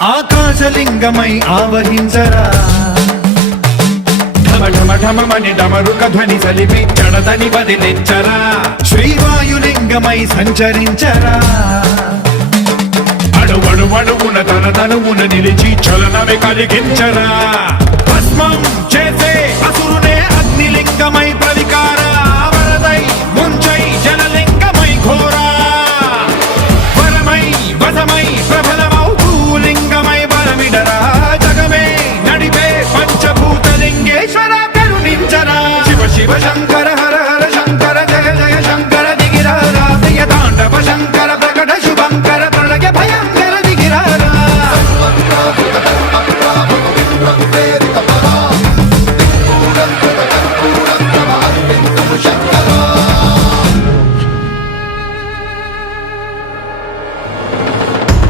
ఆకాశలింగమై ఆవహించరా ఢమఢమఢమని డమరుక ధ్వని సలిపి జడదని వదిలించరా శ్రీవాయులింగమై సంచరించరా అడువడువడువున తన తనువున నిలిచి చలనమే కలిగించరా భస్మం